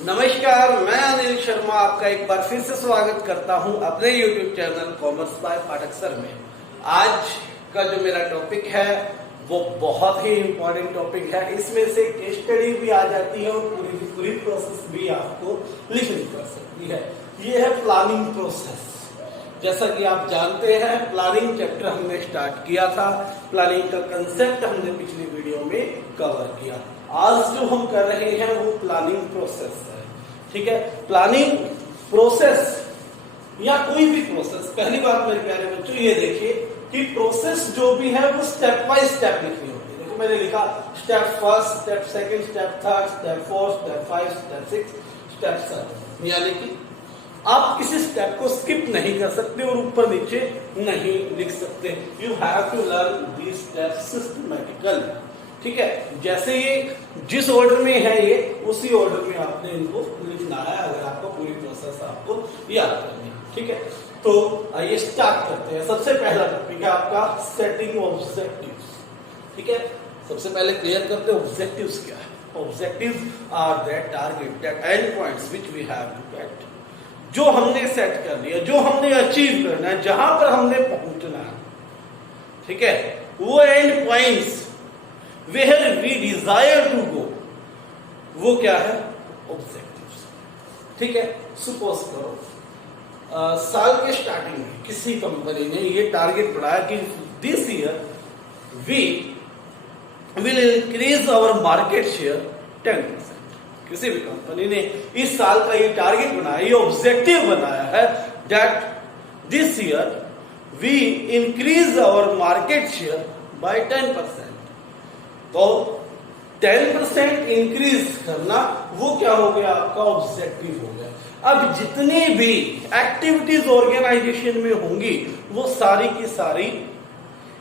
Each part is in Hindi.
नमस्कार, मैं अनिल शर्मा आपका एक बार फिर से स्वागत करता हूं अपने YouTube channel commerce by Pathak sir में। आज का जो मेरा टॉपिक है वो बहुत ही इम्पोर्टेंट टॉपिक है। इसमें से केस स्टडी भी आ जाती है और पूरी प्रोसेस भी आपको लिखनी पड़ सकती है। ये है प्लानिंग प्रोसेस। जैसा कि आप जानते हैं, प्लानिंग चैप्टर हमने स्टार्ट किया था। प्लानिंग का कंसेप्ट हमने पिछली वीडियो में कवर किया। आज जो हम कर रहे हैं वो प्लानिंग प्रोसेस है। ठीक है, प्लानिंग प्रोसेस या कोई भी प्रोसेस, पहली बात मेरे प्यारे बच्चों ये देखिए कि प्रोसेस जो भी है वो स्टेप बाय स्टेप लिखनी होती है। देखो मैंने लिखा step first, step second, step third, step fourth, step 5, step 6, step 7। यानी कि आप किसी स्टेप को स्किप नहीं कर सकते और ऊपर नीचे नहीं लिख सकते। You have to learn these steps systematically. ठीक है, जैसे ये जिस ऑर्डर में है ये उसी ऑर्डर में आपने इनको लिखना है, अगर आपको पूरी प्रोसेस आपको याद करनी है। ठीक है, तो आइए स्टार्ट करते हैं। सबसे पहला टॉपिक है आपका सेटिंग ऑब्जेक्टिव्स। ठीक है, सबसे पहले क्लियर करते हैं ऑब्जेक्टिव्स क्या है। Objectives are that target, that end points which we have to get. जो हमने सेट कर लिया, जो हमने अचीव करना है, जहां पर हमने पहुंचना है, ठीक है, वो end points where we desire to go, वो क्या है? ऑब्जेक्टिव्स। ठीक है, सपोज करो साल के स्टार्टिंग में किसी कंपनी ने ये टारगेट बढ़ाया कि this year we will increase our market share 10%। किसी भी कंपनी ने इस साल का ये टारगेट बनाया, ये ऑब्जेक्टिव बनाया है that this year we increase our market share by 10%। तो 10% इंक्रीज करना वो क्या हो गया? आपका ऑब्जेक्टिव हो गया। अब जितनी भी एक्टिविटीज ऑर्गेनाइजेशन में होंगी वो सारी की सारी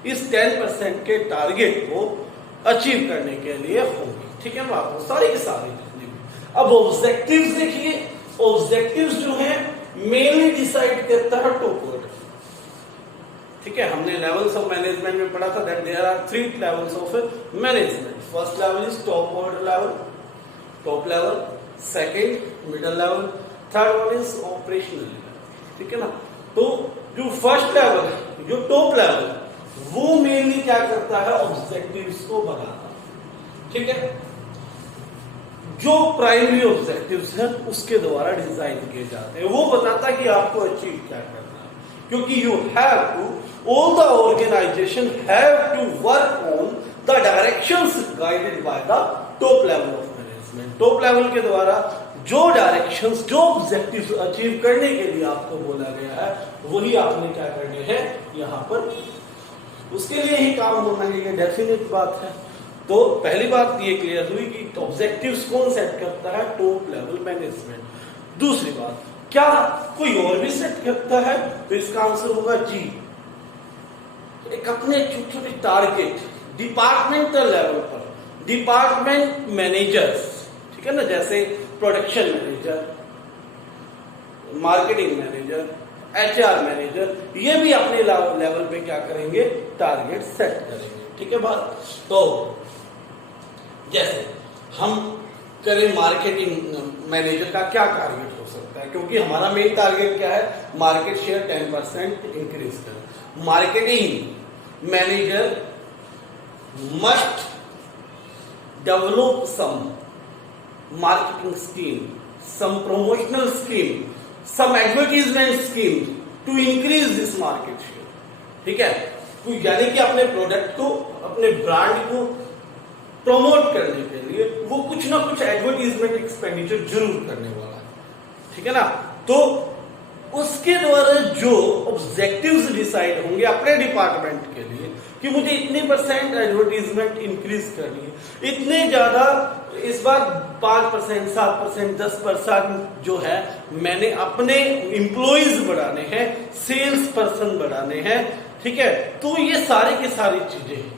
इस 10% के टारगेट को अचीव करने के लिए होंगी। ठीक है ना, आपको सारी की सारी। अब ऑब्जेक्टिव्स देखिए, ऑब्जेक्टिव्स जो है मेनली डिसाइड करता है टॉप ऑर्डर। ठीक है, हमने लेवल्स ऑफ मैनेजमेंट में पढ़ा था that there are 3 levels of management. First level is top order level, top level, second middle level, third one is operational level. ठीक है ना, तो जो फर्स्ट लेवल है, जो टॉप लेवल, वो मेनली क्या करता है? ऑब्जेक्टिव्स को बनाता है। ठीक है, जो प्राइमरी ऑब्जेक्टिव्स हैं उसके द्वारा डिजाइन किए जाते हैं। वो बताता है कि आपको अचीव क्या करना है, क्योंकि you have to, all the organisation have to work on the directions guided by the top level of management. Top level के द्वारा जो डायरेक्शंस, जो ऑब्जेक्टिव्स अचीव करने के लिए आपको बोला गया है, वही आपने क्या करने हैं यहाँ पर, उसके लिए ही काम होना है। ये डेफिनेट बात है। तो पहली बात ये क्लियर हुई कि ऑब्जेक्टिव्स कौन सेट करता है? Top level management. दूसरी बात, क्या कोई और भी सेट करता है? तो इसका आंसर होगा जी। एक अपने छोटे छोटे टारगेट डिपार्टमेंटल लेवल पर, डिपार्टमेंट मैनेजर्स, ठीक है ना, जैसे production manager, marketing manager, HR manager, ये भी अपने लेवल पे क्या करेंगे? टारगेट सेट करेंगे। ठीक है बात। तो जैसे हम करें मार्केटिंग मैनेजर का क्या टारगेट हो सकता है, क्योंकि हमारा मेन टारगेट क्या है? मार्केट शेयर 10% इंक्रीज करें। Marketing manager must develop some marketing scheme, some promotional scheme, some advertisement scheme to increase this market share. ठीक है, तो यानी कि अपने प्रोडक्ट को, अपने ब्रांड को प्रमोट करने के लिए वो कुछ ना कुछ एडवर्टीजमेंट एक्सपेंडिचर जरूर करने वाला है। ठीक है ना, तो उसके द्वारा जो ऑब्जेक्टिव्स डिसाइड होंगे अपने डिपार्टमेंट के लिए कि मुझे इतने % एडवर्टीजमेंट इंक्रीज करनी है, इतने ज्यादा, इस बार 5%, 7%, 10% जो है मैंने अपने एम्प्लॉइज बढ़ाने हैं, सेल्स पर्सन बढ़ाने हैं। ठीक है, तो ये सारी की सारी चीजें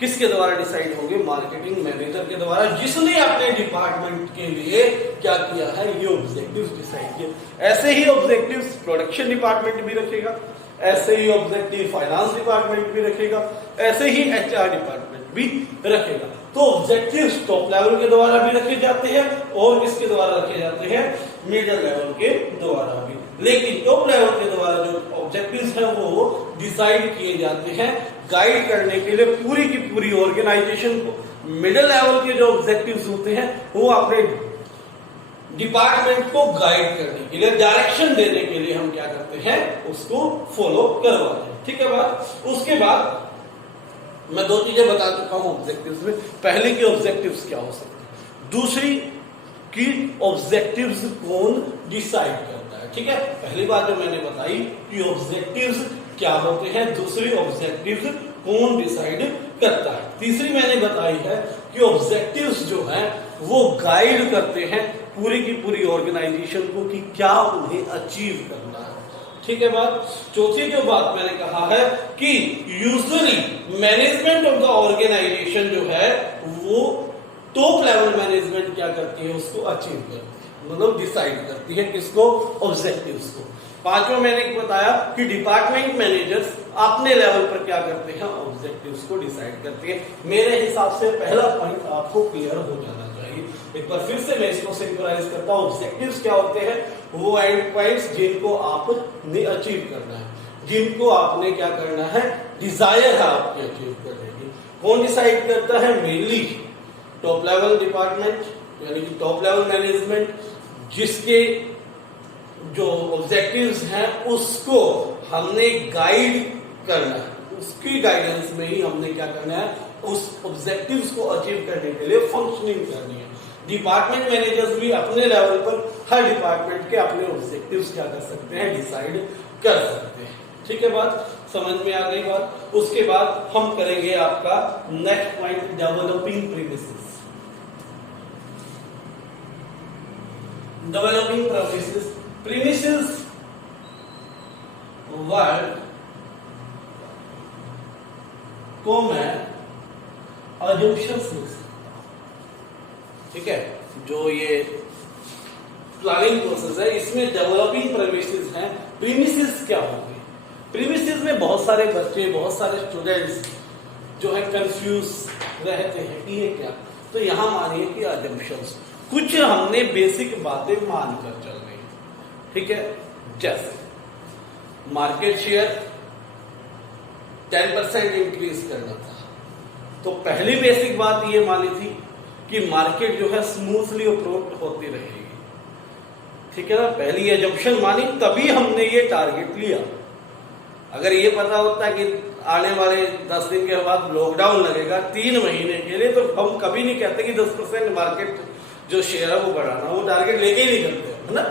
किसके द्वारा डिसाइड होंगे? मार्केटिंग मैनेजर के द्वारा, जिसने अपने डिपार्टमेंट के लिए क्या किया है? ये ऑब्जेक्टिव्स डिसाइड किए। ऐसे ही ऑब्जेक्टिव्स प्रोडक्शन डिपार्टमेंट भी रखेगा, ऐसे ही ऑब्जेक्टिव फाइनेंस डिपार्टमेंट भी रखेगा, ऐसे ही HR डिपार्टमेंट भी रखेगा। तो ऑब्जेक्टिव्स टॉप लेवल के द्वारा भी रखे जाते हैं और किसके द्वारा रखे जाते हैं, मिडिल लेवल के द्वारा भी। लेकिन टॉप लेवल के द्वारा जो ऑब्जेक्टिव्स हैं वो डिसाइड किए जाते हैं गाइड करने के लिए पूरी की पूरी ऑर्गेनाइजेशन को। मिडिल लेवल के जो ऑब्जेक्टिव्स होते हैं वो अपने डिपार्टमेंट को गाइड करने के लिए, डायरेक्शन देने के लिए हम क्या करते हैं, उसको फॉलो करवाते हैं। ठीक है बात। उसके बाद मैं दो चीजें बता चुका हूं ऑब्जेक्टिव्स में। पहले की ऑब्जेक्टिव्स क्या हो सकते हैं, दूसरी की ऑब्जेक्टिव्स कौन डिसाइड करता है। ठीक है, पहली बात जो मैंने बताई कि ऑब्जेक्टिव्स क्या होते हैं, दूसरी ऑब्जेक्टिव्स कौन डिसाइड करता है, तीसरी मैंने बताई है कि ऑब्जेक्टिव्स जो हैं वो गाइड करते हैं पूरी की पूरी ऑर्गेनाइजेशन को कि क्या उन्हें अचीव करना है। ठीक है बात। चौथी जो बात मैंने कहा है कि usually management of the organisation जो है वो टॉप लेवल मैनेजमेंट क्या करती है, उसको अचीव करती है, मतलब डिसाइड करती है किसको, ऑब्जेक्टिव्स को। पांचवा मैंने बताया कि डिपार्टमेंट मैनेजर्स अपने लेवल पर क्या करते हैं, ऑब्जेक्टिव्स को डिसाइड करते हैं। मेरे हिसाब से पहला पॉइंट आपको क्लियर हो जाना चाहिए। एक बार फिर से मैं इसको सिंपलाइज करता हूं। ऑब्जेक्टिव्स क्या होते हैं, वो एंड पॉइंट्स जिनको आपने अचीव करना है, जिनको आपने क्या करना है, डिजायर है आपकी अचीव करने की। कौन डिसाइड करता है, मेनली टॉप लेवल डिपार्टमेंट यानी कि टॉप लेवल मैनेजमेंट, जिसके जो ऑब्जेक्टिव्स हैं उसको हमने गाइड करना है, उसकी गाइडेंस में ही हमने क्या करना है, उस ऑब्जेक्टिव्स को अचीव करने के लिए फंक्शनिंग करनी है। डिपार्टमेंट मैनेजर्स भी अपने लेवल पर हर डिपार्टमेंट के अपने ऑब्जेक्टिव्स क्या कर सकते हैं, डिसाइड कर सकते हैं। ठीक है बात, समझ में आ गई बात। उसके बाद हम करेंगे आपका next point, developing premises. Developing premises, premises word को मैं अजम्पशंस लिख सकता हूं। ठीक है, जो ये प्लानिंग प्रोसेस है इसमें डेवलपिंग प्रीमिसेस हैं। प्रीमिसेस क्या होंगे, प्रीमिसेस में बहुत सारे बच्चे, बहुत सारे स्टूडेंट्स जो है कंफ्यूज रहते हैं कि ये क्या। तो यहां मानिए कि अजम्पशंस, कुछ हमने बेसिक बातें मानकर चल रही। ठीक है, जैसे मार्केट शेयर 10% इंक्रीज करना था, तो पहली बेसिक बात ये मानी थी कि मार्केट जो है स्मूथली अप्रोच होती रहेगी। ठीक है ना, पहली एजम्पशन मानी, तभी हमने ये टारगेट लिया। अगर ये पता होता कि आने वाले 10 दिन के बाद लॉकडाउन लगेगा 3 महीने के लिए, तो हम कभी नहीं कहते कि 10% मार्केट जो शेयर है वो बढ़ाना, वो टारगेट लेके ही नहीं करते, है ना।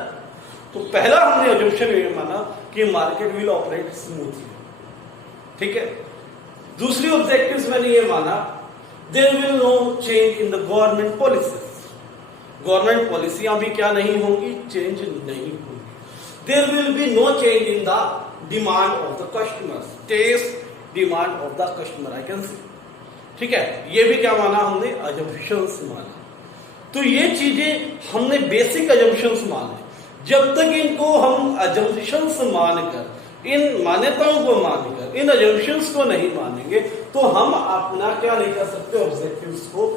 तो पहला हमने एजम्पशन ये माना कि मार्केट विल ऑपरेट स्मूथली। ठीक है, दूसरी ऑब्जेक्टिव्स मैंने ये माना, there will no change in the government policies, government पॉलिसियां भी क्या नहीं होंगी, चेंज नहीं होंगी। There will be no change in the demand of the customers, test demand of the customer, I can see. ठीक है, ये भी क्या माना हमने, अजम्पशंस माना। तो ये चीजें हमने बेसिक अजम्पशंस माने। जब तक इनको हम अजम्पशंस मानकर, इन मान्यताओं को मानकर, इन अजम्पशंस को नहीं मानेंगे, तो हम अपना क्या नहीं कर सकते, ऑब्जेक्टिव्स को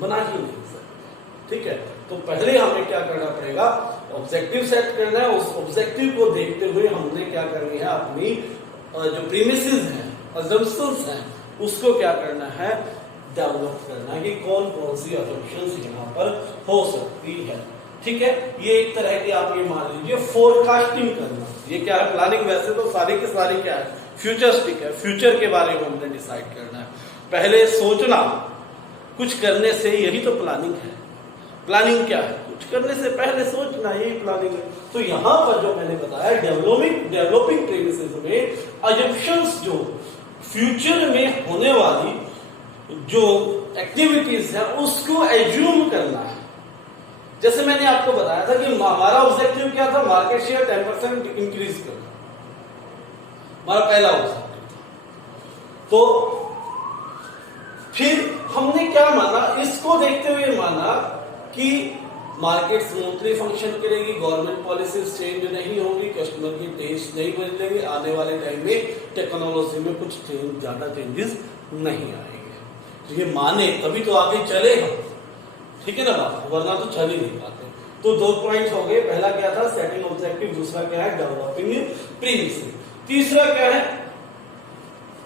बना ही नहीं सकते। ठीक है, तो पहले हमें क्या करना पड़ेगा, ऑब्जेक्टिव सेट करना है। उस ऑब्जेक्टिव को देखते हुए हमने क्या करनी है, अपनी जो प्रीमिसेस हैं, अजम्पशंस हैं, उसको क्या करना है, डेवलप करना है कि कौन कौन सी अजम्पशंस यहाँ पर हो सकती है। ठीक है, ये एक तरह की आप ये मान लीजिए फोरकास्टिंग करना। ये क्या है, प्लानिंग। वैसे तो सारी की सारी क्या है, फ्यूचरिस्टिक है, फ्यूचर के बारे में हमने डिसाइड करना है। पहले सोचना, कुछ करने से, यही तो प्लानिंग है। प्लानिंग क्या है, कुछ करने से पहले सोचना, यही प्लानिंग है। तो यहां पर जो मैंने बताया, डेवलपिंग प्रीमिसेस में अजम्पशंस जो फ्यूचर में होने वाली जो एक्टिविटीज है उसको एज्यूम करना है। जैसे मैंने आपको बताया था कि हमारा ऑब्जेक्टिव क्या था, मार्केट शेयर 10% इंक्रीज करना, हमारा पहला ऑब्जेक्टिव था। तो फिर हमने क्या माना, इसको देखते हुए माना कि मार्केट स्मूथली फंक्शन करेगी, गवर्नमेंट पॉलिसीज चेंज नहीं होगी, कस्टमर की टेस्ट नहीं बदलेगी, आने वाले टाइम में टेक्नोलॉजी में कुछ ज्यादा चेंजेस नहीं आएंगे। तो ये माने तभी तो आगे चलेगा, ठीक है ना बात, वरना तो चल ही नहीं पाते। तो 2 पॉइंट हो गए, पहला क्या था सेटिंग ऑब्जेक्टिव, दूसरा क्या है डेवलपिंग प्रीमिसेस, तीसरा क्या है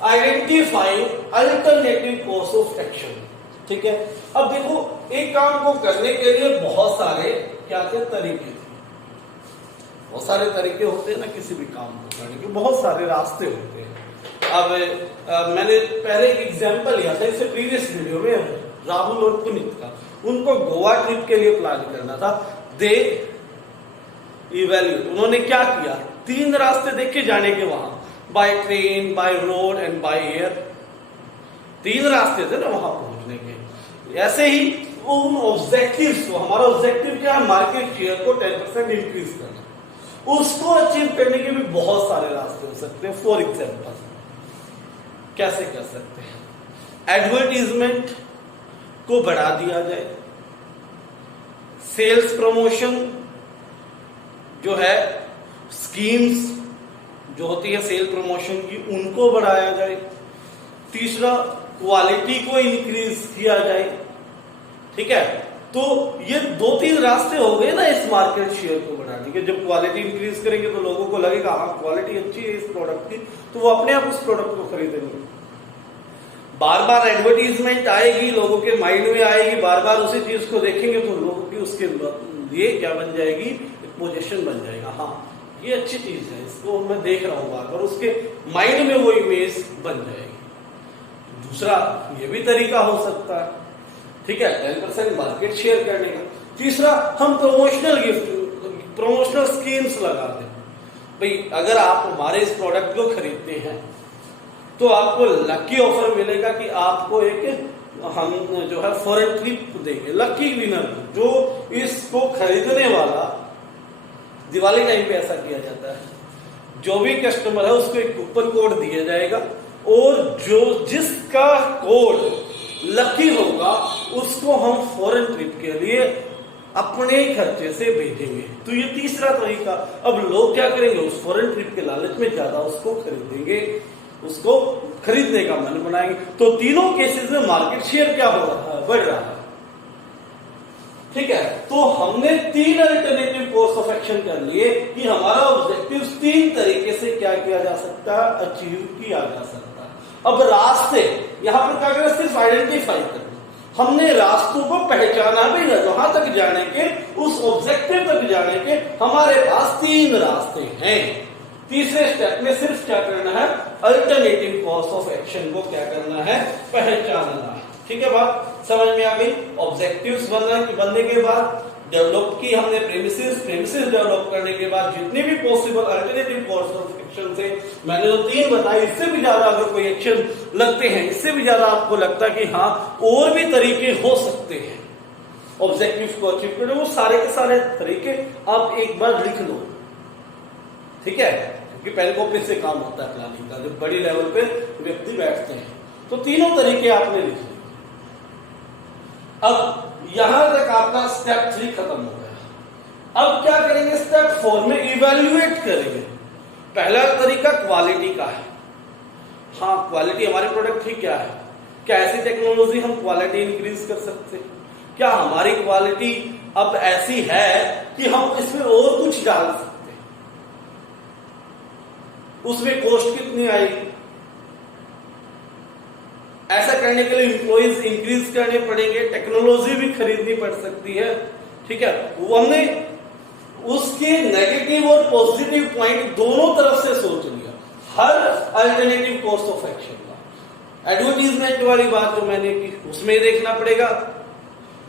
identifying alternative course of action. ठीक है, अब देखो एक काम को करने के लिए बहुत सारे क्या के तरीके थे, बहुत सारे तरीके होते हैं ना किसी भी काम को करने के, बहुत सारे रास्ते होते हैं। अब मैंने पहले एक एग्जांपल लिया था इससे प्रीवियस वीडियो में, राहुल और पुनीत का, उनको गोवा ट्रिप के लिए प्लान करना था। दे इवैल्यूएट, उन्होंने क्या किया, 3 रास्ते देखे जाने के वहां, by train, by road and by air, 3 रास्ते थे ना वहां पहुंचने के। ऐसे ही उन ऑब्जेक्टिव्स को, हमारा ऑब्जेक्टिव क्या है मार्केट शेयर को 10% इंक्रीज करना, उसको अचीव करने के भी बहुत सारे रास्ते हो सकते हैं। फॉर एग्जाम्पल कैसे कर सकते हैं, एडवर्टीजमेंट को बढ़ा दिया जाए, सेल्स प्रमोशन जो है, स्कीम्स जो होती है सेल प्रमोशन की उनको बढ़ाया जाए, तीसरा क्वालिटी को इंक्रीज किया जाए। ठीक है, तो ये 2-3 रास्ते हो गए ना इस मार्केट शेयर को बढ़ाने के। जब क्वालिटी इंक्रीज करेंगे तो लोगों को लगेगा हाँ क्वालिटी अच्छी है इस प्रोडक्ट की, तो वो अपने आप उस प्रोडक्ट को खरीदेंगे। बार बार एडवर्टीजमेंट आएगी, लोगों के माइंड में आएगी, बार बार उसी चीज को देखेंगे तो लोगों की उसके लिए क्या बन जाएगी, पोजीशन बन जाएगा, हाँ ये अच्छी चीज है, इसको मैं देख रहा हूं बार बार, उसके माइंड में वो इमेज बन जाएगी। दूसरा ये भी तरीका हो सकता है, ठीक है, 10% मार्केट शेयर करने का। तीसरा हम प्रमोशनल गिफ्ट, प्रमोशनल स्कीम्स लगा दें। भाई अगर आप हमारे इस प्रोडक्ट को खरीदते हैं तो आपको लकी ऑफर मिलेगा कि आपको एक हम जो है फॉरेन ट्रिप देंगे, लकी विनर जो इसको खरीदने वाला, दिवाली टाइम पे ऐसा किया जाता है, जो भी कस्टमर है उसको एक कूपन कोड दिया जाएगा और जो जिसका कोड लकी होगा उसको हम फॉरेन ट्रिप के लिए अपने खर्चे से भेजेंगे। तो ये तीसरा तरीका। अब लोग क्या करेंगे, उस फॉरेन ट्रिप के लालच में ज्यादा उसको खरीदेंगे, उसको खरीदने का मन बनाएंगे। तो तीनों केसेस में मार्केट शेयर क्या हो रहा है, बढ़ रहा है। ठीक है, तो हमने 3 अल्टरनेटिव कोर्स ऑफ एक्शन कर लिए कि हमारा ऑब्जेक्टिव 3 तरीके से क्या किया जा सकता है, अचीव किया जा सकता है। अब रास्ते यहां पर क्या करें, सिर्फ आइडेंटिफाई करना, हमने रास्तों को पहचाना भी ना, जहां तक जाने के, उस ऑब्जेक्टिव तक जाने के हमारे पास 3 रास्ते हैं। तीसरे स्टेप में सिर्फ क्या करना है, अल्टरनेटिव कोर्स ऑफ एक्शन को क्या करना है, पहचानना है। ठीक है, बात समझ में आ गई। ऑब्जेक्टिव्स बनने के बाद डेवलप की हमने प्रेमिसेस डेवलप करने के बाद जितने भी possible alternative course of action थे, मैंने जो 3 बताए, इससे भी ज्यादा अगर कोई एक्शन लगते हैं, इससे भी ज्यादा आपको लगता है कि हाँ और भी तरीके हो सकते हैं ऑब्जेक्टिव को अचीव करने, वो सारे के सारे तरीके आप एक बार लिख लो। ठीक है, क्योंकि पेन कॉपी से काम होता है प्लानिंग का, जब बड़ी लेवल पे व्यक्ति बैठते हैं तो तीनों तरीके आपने लिख लिए। अब यहां तक आपका स्टेप 3 खत्म हो गया। अब क्या करेंगे, स्टेप 4 में इवैल्यूएट करेंगे। पहला तरीका क्वालिटी का है। हाँ, क्वालिटी हमारे प्रोडक्ट की क्या है, क्या ऐसी टेक्नोलॉजी हम क्वालिटी इंक्रीज कर सकते हैं, क्या हमारी क्वालिटी अब ऐसी है कि हम इसमें और कुछ डाल सकते हैं, उसमें कॉस्ट कितनी आएगी, ऐसा करने के लिए एम्प्लॉइज इंक्रीज करने पड़ेंगे, टेक्नोलॉजी भी खरीदनी पड़ सकती है। ठीक है, वो हमने उसके नेगेटिव और पॉजिटिव पॉइंट दोनों तरफ से सोच लिया हर अल्टरनेटिव कोर्स ऑफ एक्शन का। एडवर्टीजमेंट वाली बात जो मैंने की, उसमें देखना पड़ेगा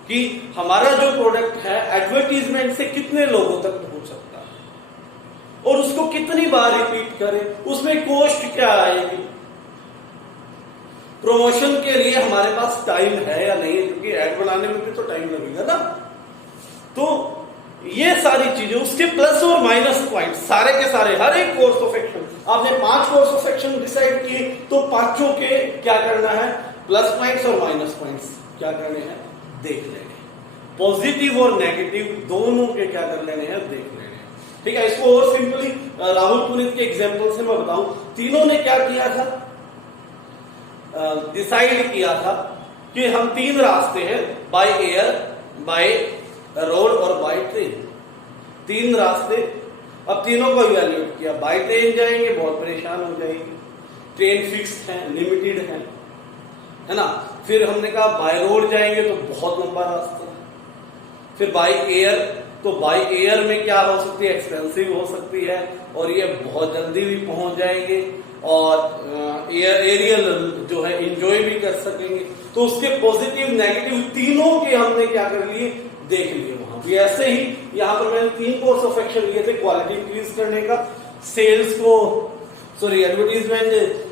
कि हमारा जो प्रोडक्ट है एडवर्टीजमेंट से कितने लोगों तक पहुंच सकता है और उसको कितनी बार रिपीट करें, उसमें कॉस्ट क्या आएगी, प्रमोशन के लिए हमारे पास टाइम है या नहीं, क्योंकि ऐड बनाने में भी तो टाइम लगेगा ना। तो ये सारी चीजें, उसके प्लस और माइनस पॉइंट सारे के सारे, हर एक कोर्स ऑफ एक्शन आपने 5 कोर्स ऑफ एक्शन डिसाइड किए, तो 5 के क्या करना है, प्लस पॉइंट्स और माइनस पॉइंट्स क्या करने हैं, देख लेंगे। पॉजिटिव और नेगेटिव दोनों के क्या कर लेने हैं, देख लेने हैं। ठीक है, इसको और सिंपली राहुल पुनित के एग्जाम्पल से मैं बताऊं, तीनों ने क्या किया था, डिसाइड किया था कि हम 3 रास्ते हैं, बाय एयर, बाय रोड और बाय ट्रेन, 3 रास्ते। अब तीनों को इवैल्यूएट किया, बाय ट्रेन जाएंगे बहुत परेशान हो जाएंगे, ट्रेन फिक्स्ड है, लिमिटेड है ना। फिर हमने कहा बाय रोड जाएंगे तो बहुत लंबा रास्ता है। फिर बाय एयर, तो बाय एयर में क्या हो सकती है, एक्सपेंसिव हो सकती है और ये बहुत जल्दी भी पहुंच जाएंगे और एरियल जो है एंजॉय भी कर सकेंगे। तो उसके पॉजिटिव नेगेटिव तीनों के हमने क्या कर लिए, देख लिए वहां भी। ऐसे ही यहां पर मैंने 3 कोर्स ऑफ एक्शन लिए थे, क्वालिटी इंक्रीज करने का, सेल्स को एडवर्टीजमेंट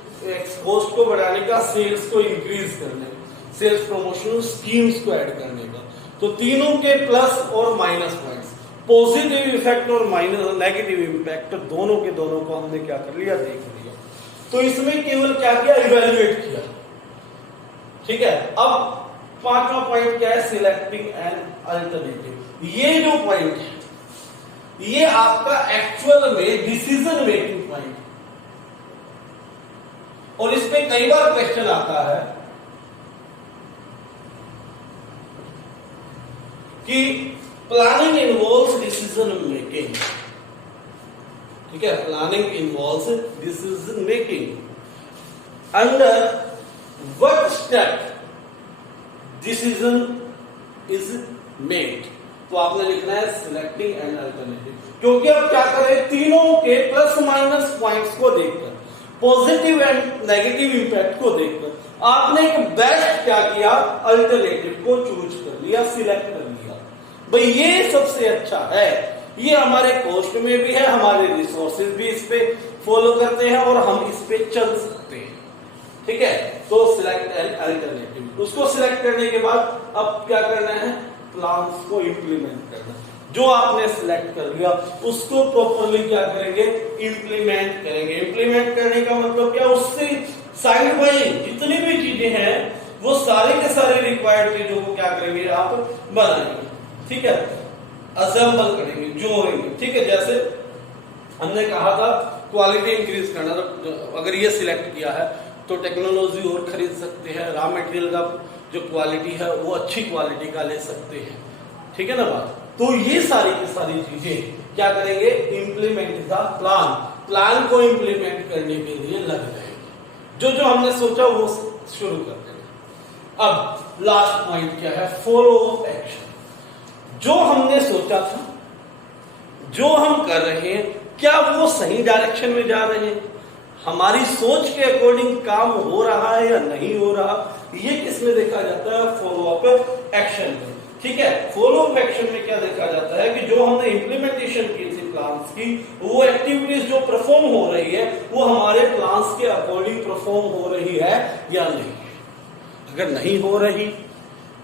कॉस्ट को बढ़ाने का, सेल्स को इंक्रीज करने का, सेल्स प्रमोशनल स्कीम्स को ऐड करने का। तो तीनों के प्लस और माइनस पॉइंट्स, पॉजिटिव इफेक्ट और माइनस नेगेटिव इम्पैक्ट दोनों के दोनों को हमने क्या कर लिया, देख लिया। तो इसमें केवल क्या किया, इवेल्युएट किया। ठीक है, अब 5वां पॉइंट क्या है, सिलेक्टिंग एन अल्टरनेटिव। ये जो पॉइंट है ये आपका एक्चुअल में डिसीजन मेकिंग पॉइंट, और इस पे कई बार क्वेश्चन आता है कि प्लानिंग इन्वॉल्व्स डिसीजन मेकिंग। ठीक है, planning involves decision making. Under what step decision is made, तो आपने लिखना है सिलेक्टिंग एन अल्टरनेटिव। क्योंकि अब क्या करें, तीनों के प्लस माइनस पॉइंट्स को देखकर, पॉजिटिव एंड नेगेटिव इंपैक्ट को देखकर आपने एक बेस्ट क्या किया, अल्टरनेटिव को चूज कर लिया, सिलेक्ट कर लिया। भाई ये सबसे अच्छा है, ये हमारे कॉस्ट में भी है, हमारे रिसोर्सेज भी इस पे फॉलो करते हैं और हम इस पे चल सकते हैं। ठीक है, तो सिलेक्ट एन अल्टरनेटिव, उसको सिलेक्ट करने के बाद अब क्या करना है, प्लान्स को इंप्लीमेंट करना। जो आपने सिलेक्ट कर लिया उसको प्रॉपरली क्या करेंगे, इंप्लीमेंट करेंगे। इंप्लीमेंट करने का मतलब क्या, उससे साइड बाय जितनी भी चीजें हैं वो सारे के सारे रिक्वायर्ड चीजों को क्या करेंगे, आप बनाएंगे। ठीक है, असेंबल करेंगे, जोड़ेंगे। ठीक है, जैसे हमने कहा था क्वालिटी इंक्रीज करना, तो अगर ये सिलेक्ट किया है तो टेक्नोलॉजी और खरीद सकते हैं, रॉ मटेरियल का जो क्वालिटी है वो अच्छी क्वालिटी का ले सकते हैं। ठीक है ना बात। तो ये सारी की सारी चीजें क्या करेंगे, इंप्लीमेंट द प्लान, प्लान को इंप्लीमेंट करने के लिए लग जाएंगे। जो जो हमने सोचा वो शुरू कर देंगे। अब लास्ट पॉइंट क्या है, फॉलो अप एक्शन। जो हमने सोचा था, जो हम कर रहे हैं, क्या वो सही डायरेक्शन में जा रहे हैं, हमारी सोच के अकॉर्डिंग काम हो रहा है या नहीं हो रहा, ये किसमें देखा जाता है, फॉलो अप एक्शन में। ठीक है, फॉलो अप एक्शन में क्या देखा जाता है कि जो हमने इंप्लीमेंटेशन की थी प्लान्स की, वो एक्टिविटीज जो परफॉर्म हो रही है वो हमारे प्लान्स के अकॉर्डिंग परफॉर्म हो रही है या नहीं। अगर नहीं हो रही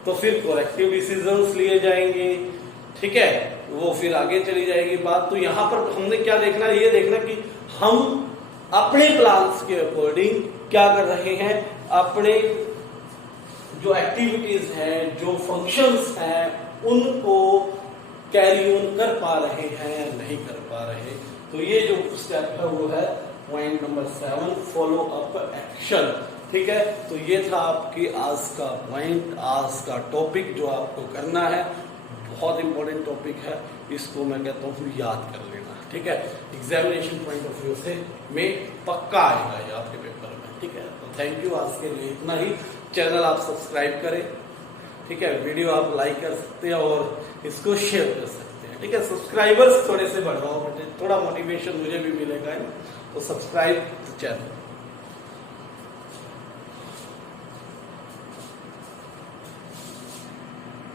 तो फिर करेक्टिव डिसीजंस लिए जाएंगे। ठीक है, वो फिर आगे चली जाएगी बात। तो यहां पर हमने क्या देखना है, ये देखना कि हम अपने प्लान्स के अकॉर्डिंग क्या कर रहे हैं, अपने जो एक्टिविटीज हैं, जो फंक्शंस हैं, उनको कैरी ऑन कर पा रहे हैं या नहीं कर पा रहे। तो ये जो स्टेप है वो है point number 7, follow up action. ठीक है, तो ये था आपकी आज का पॉइंट, आज का टॉपिक जो आपको करना है। बहुत इंपॉर्टेंट टॉपिक है, इसको मैं कहता हूँ याद कर लेना। ठीक है, एग्जामिनेशन पॉइंट ऑफ व्यू से में पक्का आएगा ये आपके पेपर में। ठीक है, तो थैंक यू, आज के लिए इतना ही। चैनल आप सब्सक्राइब करें। ठीक है, वीडियो आप लाइक कर सकते हैं और इसको शेयर कर सकते हैं। ठीक है, सब्सक्राइबर्स थोड़े से बढ़ाओ बेटे, थोड़ा मोटिवेशन मुझे भी मिलेगा। तो सब्सक्राइब चैनल।